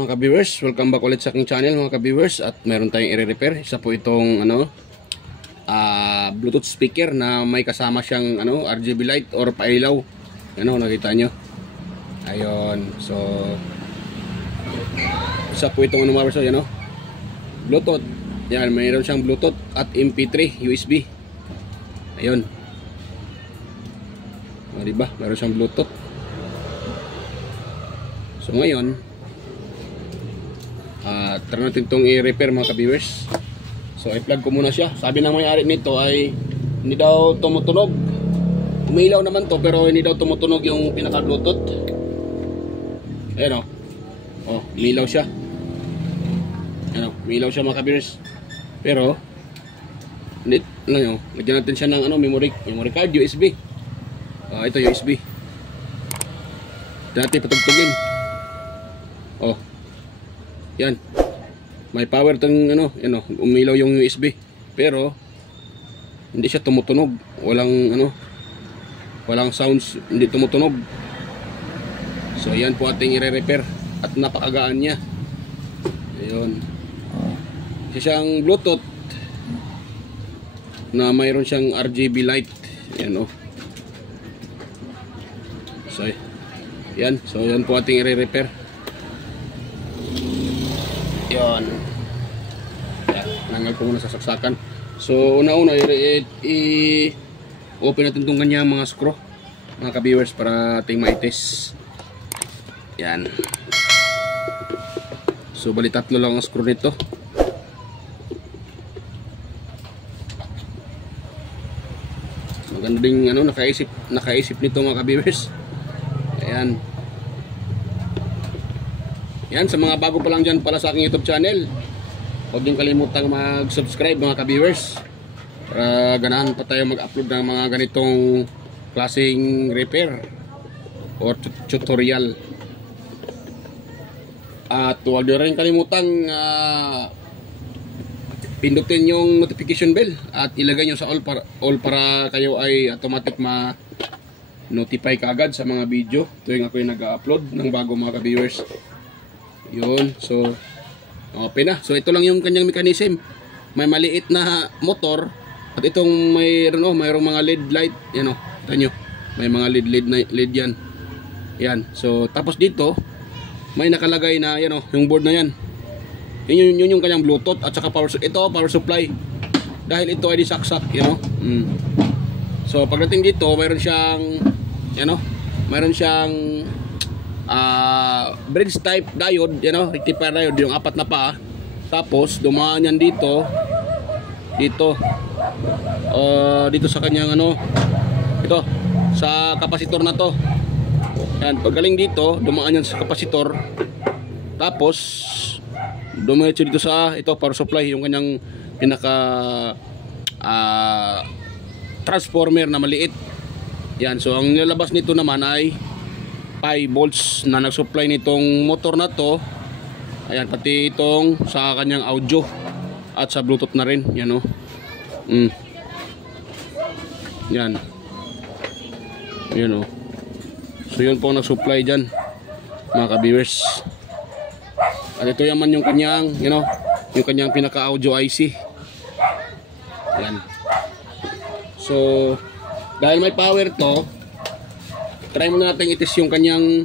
mga ka-viewers, welcome back ulit sa aking channel mga ka-viewers. At meron tayong i-repair. Isa po itong Bluetooth speaker na may kasama siyang RGB light or pailaw. Nakita nyo. Ayun. So isa po itong mga so, Bluetooth. Yan, mayroon siyang Bluetooth at MP3 USB. Ayun. Diba? Meron siyang Bluetooth. So ngayon, try natin itong i-repair mga ka-viewers. So i-plug ko muna siya. Sabi ng may-ari nito ay hindi daw tumutunog. Umilaw naman to pero hindi daw tumutunog yung pinaka-Bluetooth. Ayan o. Umilaw siya. Ayan o, umilaw siya mga ka-viewers. Pero lagyan natin siya ng memory card, USB. Ito USB. Dati patugtugin. Yan. May power tong umilaw yung USB. Pero hindi siya tumutunog. Walang sounds, hindi tumutunog. So yan po ating i-repair at napakagaan niya. Ayun. Isa siyang Bluetooth na mayroon siyang RGB light. Yan So yan po ating i-repair. Yan. Nanggal ko muna sa saksakan. So una-una i-open natin itong kanyang mga screw mga ka-viewers para ating ma-test. Yan. So bali tatlo lang ang screw nito. Maganda ding nakaisip nito mga ka-viewers. Ayan. Yan, sa mga bago pa lang dyan pala sa aking YouTube channel, huwag din kalimutang mag-subscribe mga ka-viewers para ganahan pa tayo mag-upload ng mga ganitong klaseng repair or tutorial. At huwag din rin kalimutang pindutin yung notification bell at ilagay nyo sa all para kayo ay automatic ma-notify kaagad sa mga video tuwing ako yung nag-upload ng bago mga ka-viewers. Yun, so okay na. So ito lang yung kanyang mechanism. May maliit na motor at itong mayroong mga LED light, yan ito nyo. May mga LED yan. Yan. So tapos dito may nakalagay na yung board na yan. Yun yung kanyang Bluetooth at saka power supply. Dahil ito ay disaksak, So pagdating dito, mayroon siyang bridge type diode, rectifier diode, yung apat na paa. Tapos dumaan yan dito sa kanyang ito sa kapasitor na to. Yan, paggaling dito, dumaan yan sa kapasitor. Tapos dumiretso dito sa power supply, yung kanyang pinaka transformer na maliit. Yan, so ang nilalabas nito naman ay 5 volts na nag-supply nitong motor na to. Ayan, pati itong sa kanyang audio at sa Bluetooth na rin. Yan Yan. So yun po nag-supply dyan mga ka-viewers. At ito yaman yung kanyang yung kanyang pinaka-audio IC. Yan. So dahil may power to, try muna natin i-test yung kanyang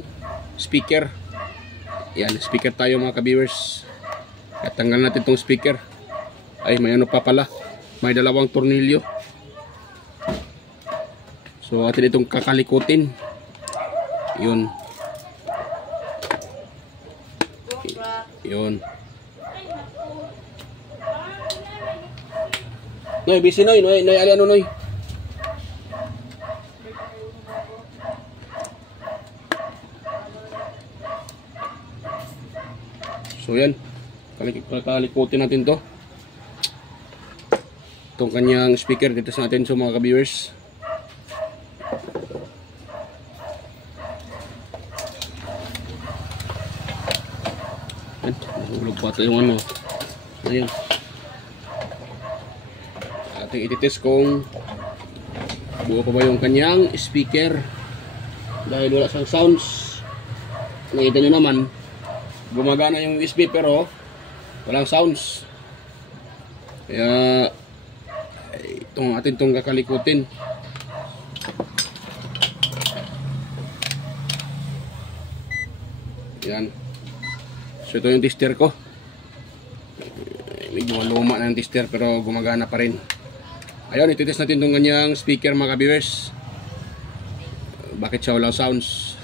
speaker. Yan, speaker tayo mga ka-viewers. At tanggal natin itong speaker. Ay, may pa pala. May dalawang tornilyo. So atin itong kakalikutin. Yun. Noy, busy Noy, ali ano Noy? So yan, kalikutin natin to. Itong kanyang speaker dito sa natin so mga ka-viewers. Yan, nahulog pa ito yung Ayan. Ating ititest kung buo pa ba yung kanyang speaker. Dahil wala siyang sounds. Nakita nyo naman gumagana yung USB pero walang sounds. Kaya itong atin itong kakalikutin. Yan. So ito yung tester ko. Medyo luma na yung tester pero gumagana pa rin. Ayun, ititest natin itong kanyang speaker mga ka-viewers. Bakit siya walang sounds?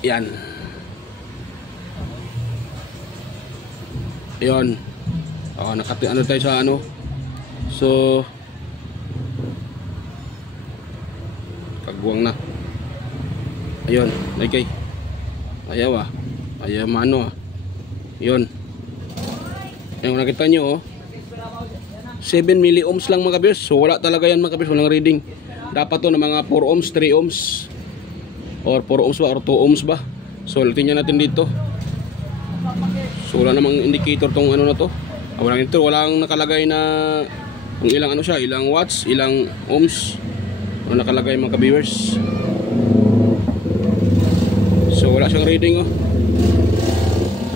Yan. Ayun. Ano tayo sa ano? So kagwang na. Ayun, okay. Ayaw ayaw mano Ayun. Ayun, nakita nyo 7 milliohms lang mga ka-viewers. So wala talaga yan mga ka-viewers, walang reading. Dapat to na mga 4 ohms, 3 ohms or 4 ohms ba or 2 ohms ba. So tingnan natin dito. So wala namang indicator tong ano na to. Walang nakalagay na kung ilang ano siya, ilang watts, ilang ohms. Wala nakalagay mga ka-viewers. So wala siyang reading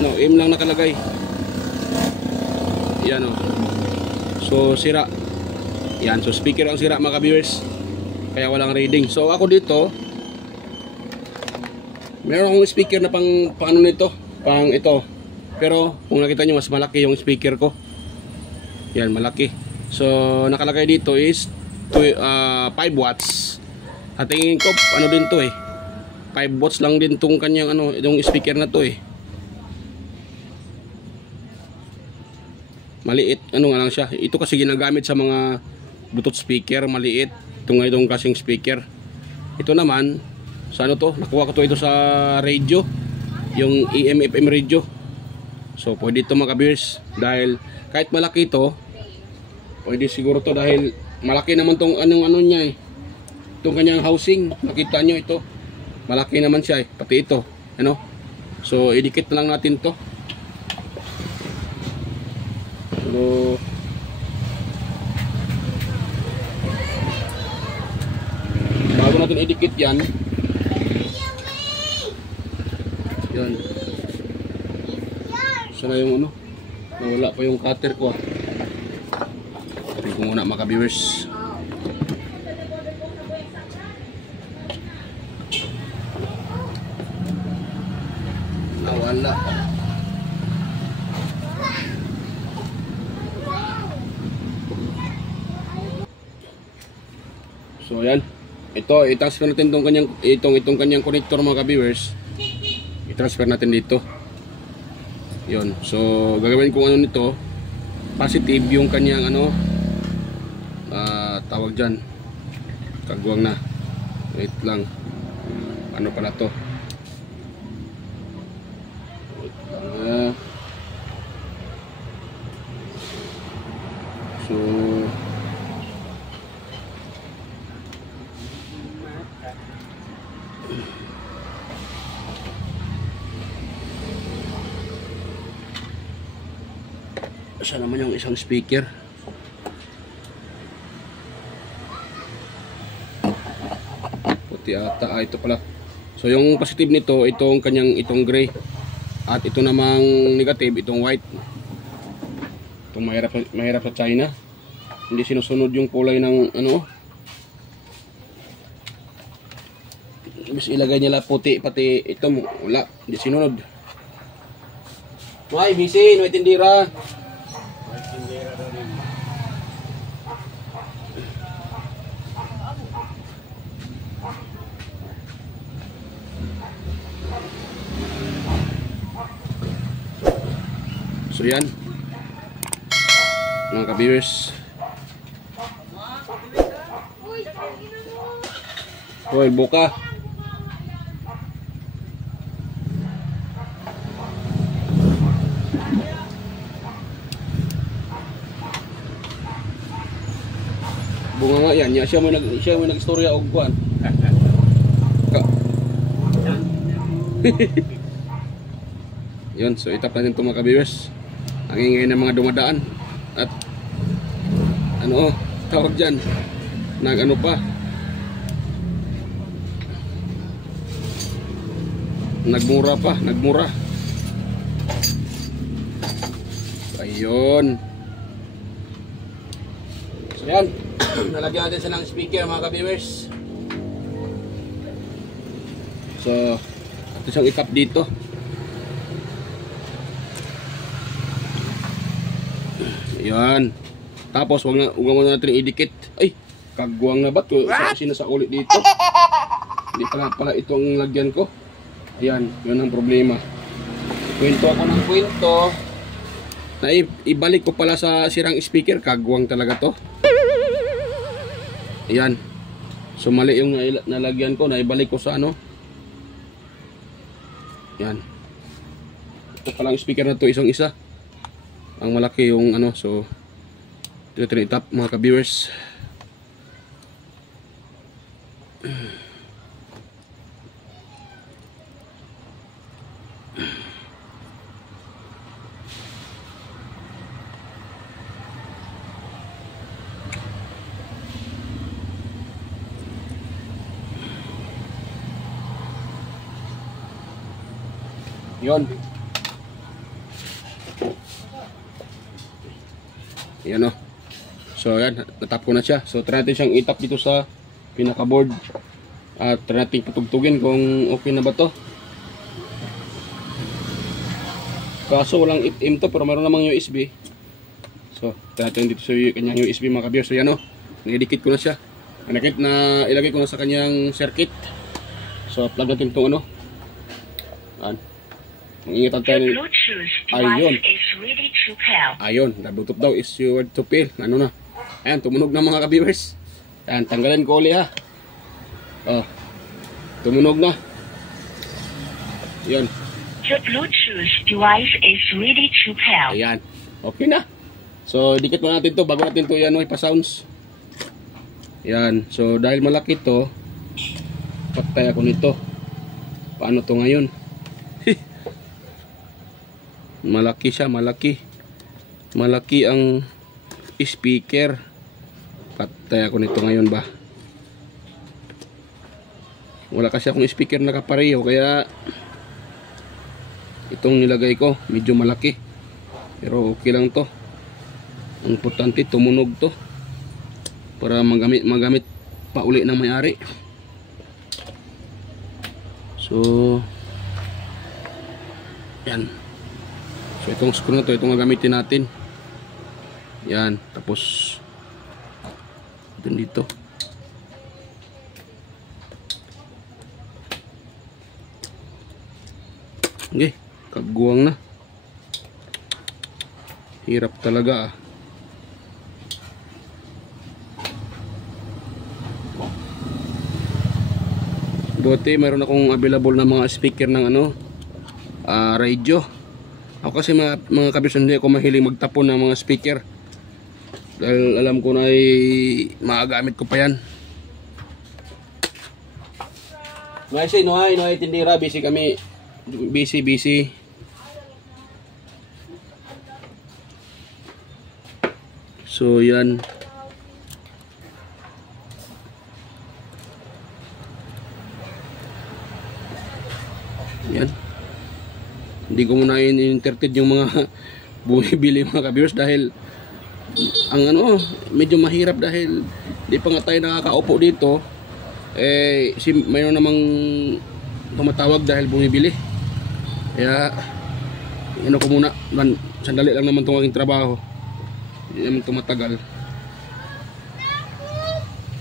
no, aim lang nakalagay. Yan So sira. Yan, so speaker ang sira mga ka-viewers. Kaya walang reading. So ako dito meron akong speaker na pang ano nito, pang ito. Pero kung nakita nyo mas malaki yung speaker ko. Yan, malaki. So nakalagay dito is 5 watts. At tingin ko ano din to 5 watts lang din tong kanyang ano, yung speaker na to Maliit, ano nga lang siya. Ito kasi ginagamit sa mga Bluetooth speaker, maliit. Itong kasing speaker. Ito naman, sa ano to? Nakuha ko ito sa radio. Yung AM FM radio. So pwede ito mga ka-viewers. Dahil kahit malaki ito, pwede siguro to dahil malaki naman tong ano niya Itong kanyang housing, nakita nyo ito. Malaki naman siya pati ito. Ano? So idikit na lang natin to. So bago natin idikit yan. Yan. Sana yung ano? Nawala pa yung cutter ko Tingnan ko muna mga ka-viewers. Nawala. So yan. Ito, i-transfer natin itong kanyang connector mga ka-viewers. I-transfer natin dito. Yon. So gagawin ko ano nito, positive yung kanyang ano, tawag dyan. Kagwang na. Wait lang. Ano pala to? Wait lang. So siya naman yung isang speaker. Puti ata. Ito pala. So yung positive nito, itong gray. At ito namang negative, itong white. Itong mahirap sa China. Hindi sinusunod yung kulay ng ano. Bis ilagay nila puti, pati ito wala. Hindi sinunod. Why, bisin, may tindira. So yan mga ka-viewers. Hoy, buka. Bunga nga yan. Siya mo nag-istorya og kuan. Yun, so itap natin ito mga ka-viewers. Ang ingay ng mga dumadaan. At ano tawag dyan, nag ano pa. Nagmura pa, nagmura. Ayun. So yan, nalagyan natin silang speaker mga ka-viewers. So, ito siyang ikap dito. Ayan. Tapos, huwag mo natin idikit. Ay, kagwang na ba ito? Sinasa ulit dito. Hindi pala ito ang lagyan ko. Ayan, yun ang problema. Kwento ako ng kwento. Na ibalik ko pala sa sirang speaker. Kagwang talaga to. Ayan. So mali yung nalagyan ko. Naibalik ko sa ano. Ayan. Ito palang speaker na to, isang isa. Ang malaki yung ano. So ito tinitap mga ka-viewers. Yun. Yan o. So yan, natap ko na siya. So try natin siyang itap dito sa pinaka-board. At try natin patugtugin kung okay na ba to. Kaso walang FM to, pero meron namang USB. So try natin dito sa kanyang USB mga ka-viewers. So yan o, nagidikit ko na siya. Nakit na ilagay ko na sa kanyang circuit. So plug natin itong ano. Yan. Ingatan tayo ni... Ayun. Ayun. The Bluetooth daw is ready to pair. Ano na. Ayan. Tumunog na mga ka-viewers. Ayan. Tanggalin ko ulit ha. Oh. Tumunog na. Ayan. The Bluetooth device is ready to pair. Ayan. Okay na. So, dikit mo natin to bago natin to yan ipa-sounds. Ayan. So, dahil malaki to, patay ako nito. Paano to ngayon? Malaki siya, malaki. Malaki ang speaker. Patay ako nito ngayon ba? Wala kasi akong speaker na kapareho, kaya itong nilagay ko medyo malaki. Pero okay lang to. Ang importante tumunog to para magamit pa uli ng may-ari. So yan. So itong screw na to, itong gagamitin natin. Yan, tapos dito. Okay, kagwang na. Hirap talaga ah. Buti mayroon akong available na mga speaker ng ano, radio. Ako kasi mga kabis, hindi ako mahilig magtapon ng mga speaker. Dahil alam ko na ay magagamit ko pa yan. Kasi no ay tindira, busy kami. Busy. So yan. Yan. Hindi ko muna in-entertain yung mga bumibili mga ka-viewers dahil ang ano, medyo mahirap dahil di pa nga tayo nakakaupo dito. Mayroon namang tumatawag dahil bumibili. Kaya ano ko muna, sandali lang naman itong aking trabaho. Hindi naman tumatagal.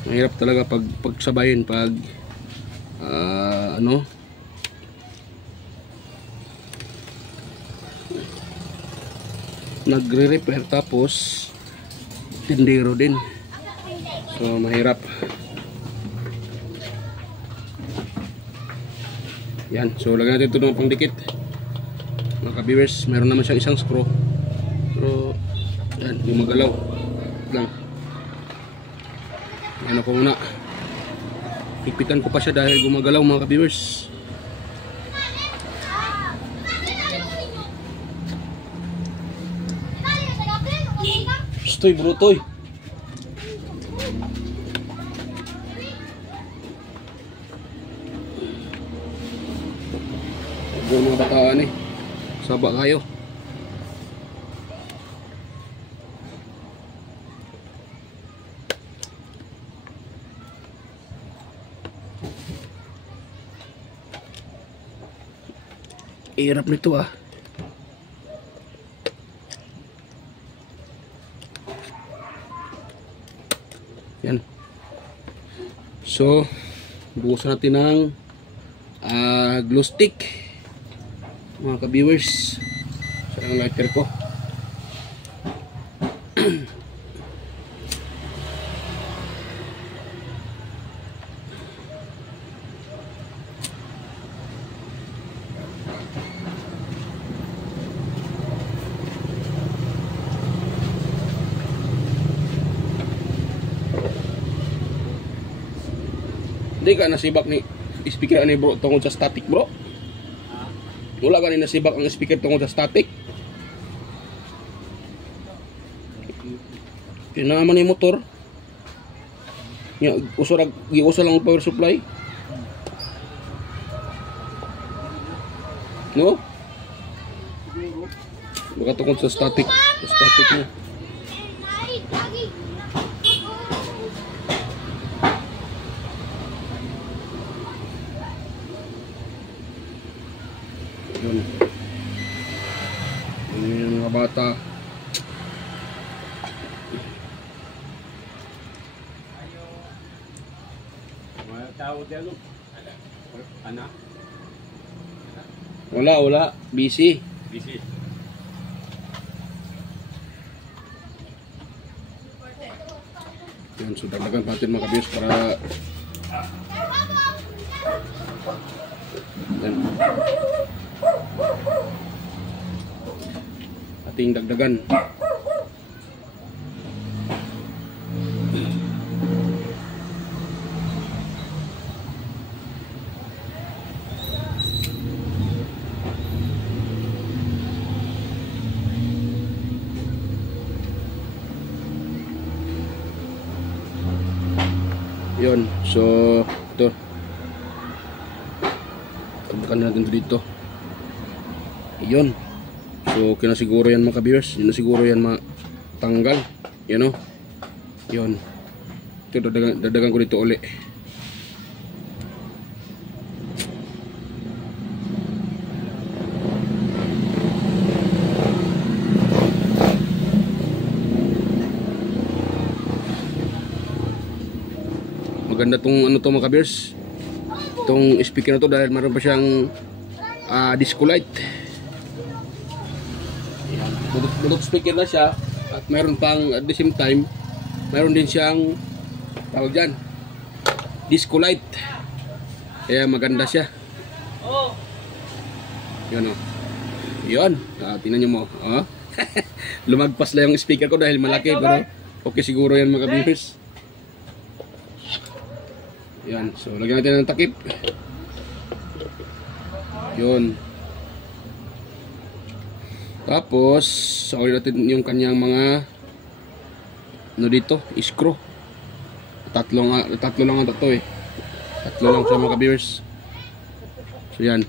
Mahirap talaga pagsabayin pag ano, nagre-repair tapos tindero din. So mahirap. Yan, so lagyan natin ito ng pangdikit mga ka-viewers. Meron naman siyang isang screw, pero yan, yung magalaw lang. Yan ako muna, higpitan ko pa siya dahil gumagalaw mga ka-viewers. Stoy brutoy. Siguro mga bataan eh. Saba kayo. Hirap nito ah. Yan. So, bukusan natin ng glue stick. Mga ka-viewers. So, ang lighter ko. Hindi ka nasibak ni speaker ani bro tungkol sa static bro? Wala ka ni nasibak ang speaker tungkol sa static? Kinaman ni motor. Uso lang ang power supply. No? Baka tungkol sa static. Sa static mo. Yun. Yun yung mga bata. Wala. Busy. Yun, so dagdagan natin mga kabiyos para yan. Ating dagdagan. Yun, so ito tabakan natin dito. Yun, so kinasiguro yan mga ka-viewers, yun na siguro yan matanggal, yan o. Yun, ito dadagan ko dito uli. Maganda tong ano to mga ka-viewers, itong speaker na to dahil meron pa siyang disco light. Bulok speaker na siya at meron pang at the same time meron din siyang tawag dyan disco light, kaya maganda siya. Yun o, yun, tingnan nyo mo lumagpas lang yung speaker ko dahil malaki, pero okay siguro yan mga ka-viewers. Yan, so lagyan natin ng takip. Yun. Tapos saulin natin yung kanyang mga ano dito, screw. Tatlo lang ang tato eh. Tatlo lang sa mga ka-viewers. So yan.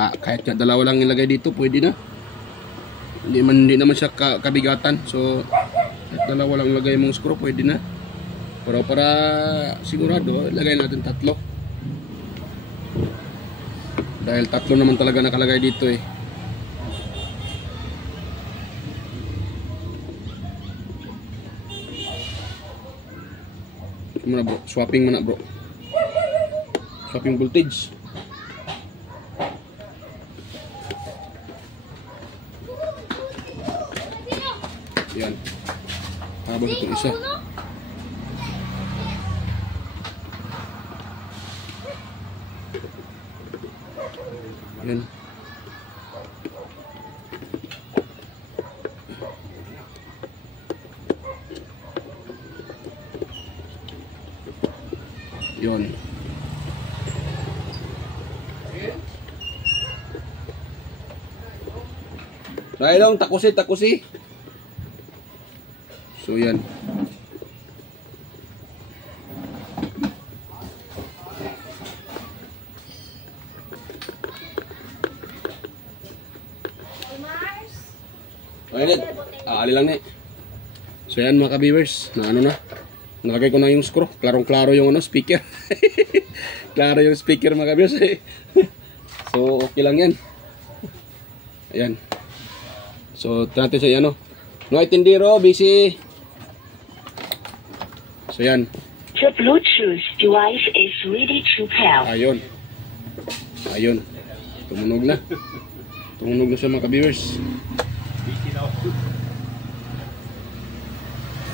Kahit nga dalawa lang ilagay dito, pwede na. Hindi naman siya kabigatan. So kahit dalawa lang ilagay mong screw, pwede na. Pero para sigurado, lagay natin tatlo. Dahil tatlo naman talaga nakalagay dito eh. Muna bro, swapping muna bro. Swapping voltage. Yan. Habang ito isa. Yan. Yun. Dahil lang, takusi. So yan. bali lang eh. So yan mga ka-viewers, na ano na. Nalagay ko na yung screw. Klarong-klaro yung ano, speaker. Klaro yung speaker mga ka-viewers eh. So okay lang yan. Ayan. So natin sa ano. Mga itindiro, busy. So yan. The Bluetooth device is ready to pair. Ayun. Ayun. Tumunog na. Tumunog na siya mga ka-viewers.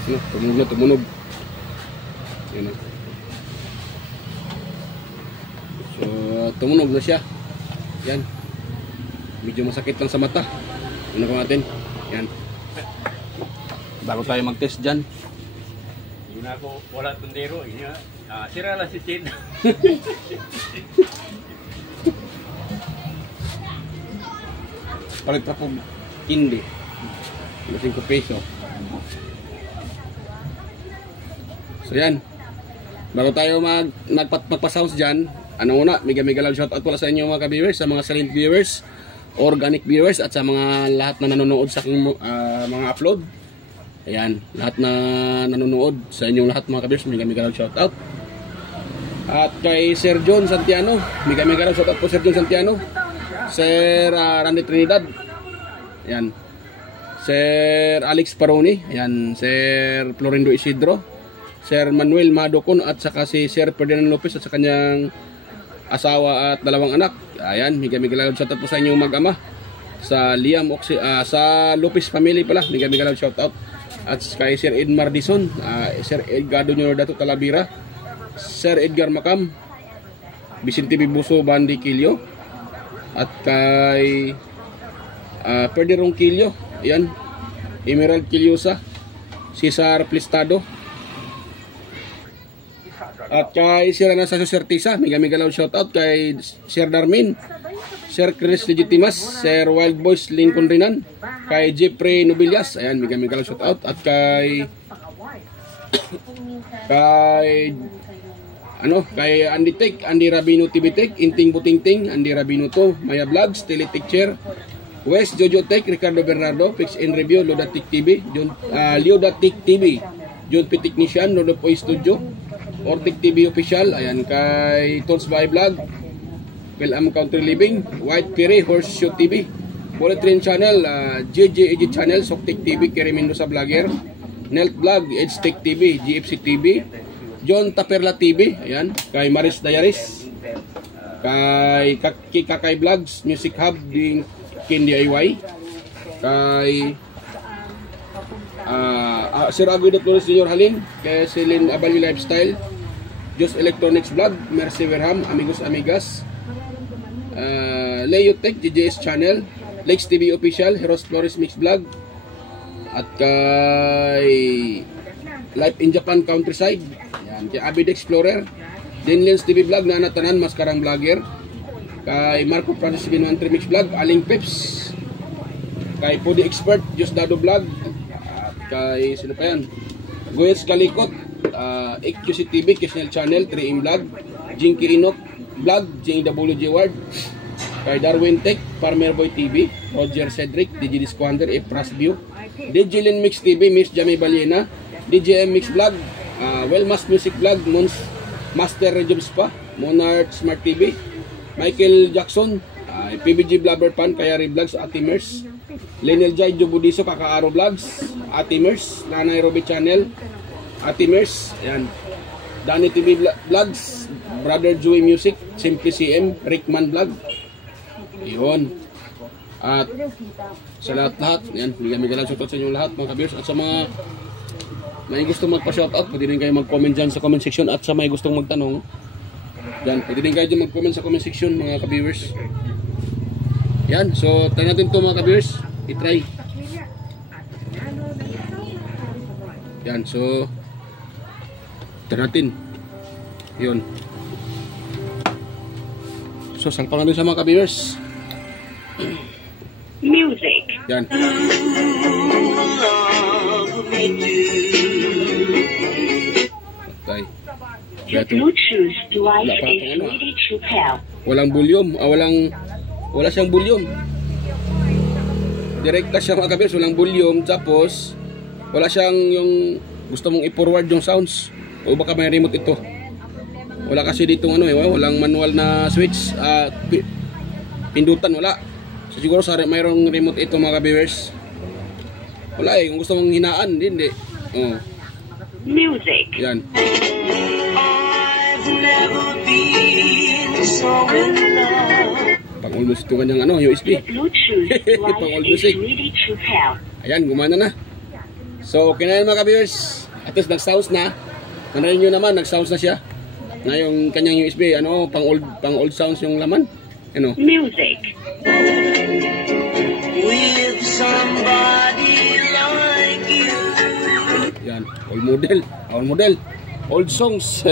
Ano, tumunog na, tumunog. Yun na. So, tumunog na siya. Yan. Medyo masakit lang sa mata. Ano ko natin? Yan. Bago tayo mag-test dyan. Yun ako, wala tundero. Sira lang si Chin. Palit pa po hindi. 5 peso. So yan. Bago tayo magpa-sounds dyan, ano muna, mega love shoutout pala sa inyo mga ka-viewers, sa mga silent viewers, organic viewers, at sa mga lahat na nanonood sa aking mga upload. Ayan, lahat na nanonood sa inyong lahat mga ka-viewers, mega love shoutout. At kay Sir John Santiano, mega love shoutout po Sir John Santiano. Sir Randy Trinidad. Ayan. Sir Alex Paroni. Ayan. Sir Florindo Isidro. Sir Manuel Madocon. At saka si Sir Ferdinand Lopez at sa kanyang asawa at 2 anak. Ayan. Mega love shoutout po sa inyong mag-ama. Sa Liam sa Lopez family pala. Mega love shoutout. At kay Sir Edmar Dison. Sir Edgardo Junior Dato Talavera. Sir Edgar Macam. Vicente Bibuso Bandi Kilio. At kay Perdi Ronquillo, yan, Emerald Quillosa, Cesar Plistado, at kay Sir Anastasio Certisa, mega love shoutout kay Sir Darmin, Sir Chris Legitimas, Sir Wild Boys Lincoln Rinan, kay Jeffrey Nobilias, ayan, mega love shoutout, at kay Andy Tech, Andy Rabino TV Tech, Inting Butingting, Andy Rabino to, Maya Vlogs, Teletecture, West Jojo Tech, Ricardo Bernardo, Fix and Review, Lodatic TV, Leodatic TV, John P. Technician, Lodo Poy Studio, Ortic TV Official, ayan, kay Tools by Vlog, Pelam Country Living, White Perry, Horseshoe TV, Bullet Train Channel, JJ Edit Channel, Soktik TV, Kerry Mendoza Vlogger, Nelt Vlog, Edge Tech TV, GFC TV, John Taperla TV, ayan, kay Maris Diaries, kay Kakay Vlogs, Music Hub, din Kin DIY, kay Sir Aguido Flores Jr. Halin, kay Celine Abali Lifestyle, Just Electronics Vlog, Mercy Verham, Amigos Amigas, Leo Tech, GJS Channel, Lex TV Official, Heroes Flores Mix Vlog, at kay Life in Japan Countryside, yan, kay Abid Explorer, Dinlens TV Vlog, Nanatanan, Maskarang Vlogger, kay Marco Francis Binuantri Mix Vlog, Aling Pips, kay Pudi Expert, Just Dado Vlog, at kay sino pa yan, Goyets Kalikot, XQC TV, Kisnel Channel, 3M Vlog, Jinky Inok Vlog, JWG Ward, kay Darwin Tech, Farmer Boy TV, Roger Cedric, DJ Squander, Efras View, DJ Lin Mix TV, Miss Jamie Baliena, DJM Mix Vlog, Wellmas Music Vlog, Master Rejobs pa, Monarch Smart TV, Michael Jackson, PBG Blabber Pan, Kayari Vlogs, Atimers, Lenel Jai, Jobudiso, Kakaaro Vlogs, Atimers, Nanay Roby Channel, Atimers, yan, Danny TV Vlogs, Brother Joey Music, Simply CM, Rickman Vlog, yun. At sa lahat-lahat, yan, bigyan lang shoutout sa inyong lahat mga ka-viewers, at sa mga may gustong magpa-shoutout, pwede din kayo mag-comment dyan sa comment section, at sa may gustong magtanong yan, pwede din kayo dyan mag-comment sa comment section mga ka-viewers. Yan, so try natin ito mga ka-viewers, i-try yan, so try natin yun. So salpang natin sa mga ka-viewers. Music. Yan. Okay. The Bluetooth device is ready to pair. Walang volume, wala siyang volume. direkta siya mga ka-viewers, walang volume, tapos wala siyang yung gusto mong i-forward yung sounds. O baka may remote ito. Wala kasi dito ano eh, walang manual na switch, pindutan wala. So siguro sa mayroong remote ito mga ka-viewers. Wala eh, kung gusto mong hinaan, hindi. Oh. Music. Yan. Pang almost ito kanyang ano, USB. The Bluetooth Pang device old is music. ready to pair. Ayan, gumana na. So, okay na yan mga ka-viewers. At least nag-sounds na. Manayin nyo naman, nag-sounds na siya. Na yung kanyang USB, ano, pang old sounds yung laman. Ano? Music. With somebody like you. Yan, old model. Old songs.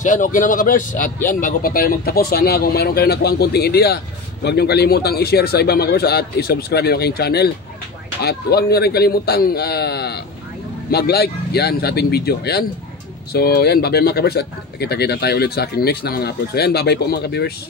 So yan, okay na mga ka-viewers. At yan, bago pa tayo magtapos, sana kung mayroon kayo nakuha ang kunting ideya, huwag nyo kalimutang i-share sa iba mga ka-viewers at i-subscribe yung aking channel. At huwag nyo rin kalimutang mag-like yan sa ating video. Ayan. So yan, bye-bye mga ka-viewers at kita-kita tayo ulit sa aking next na mga upload. So yan, bye-bye po mga ka-viewers.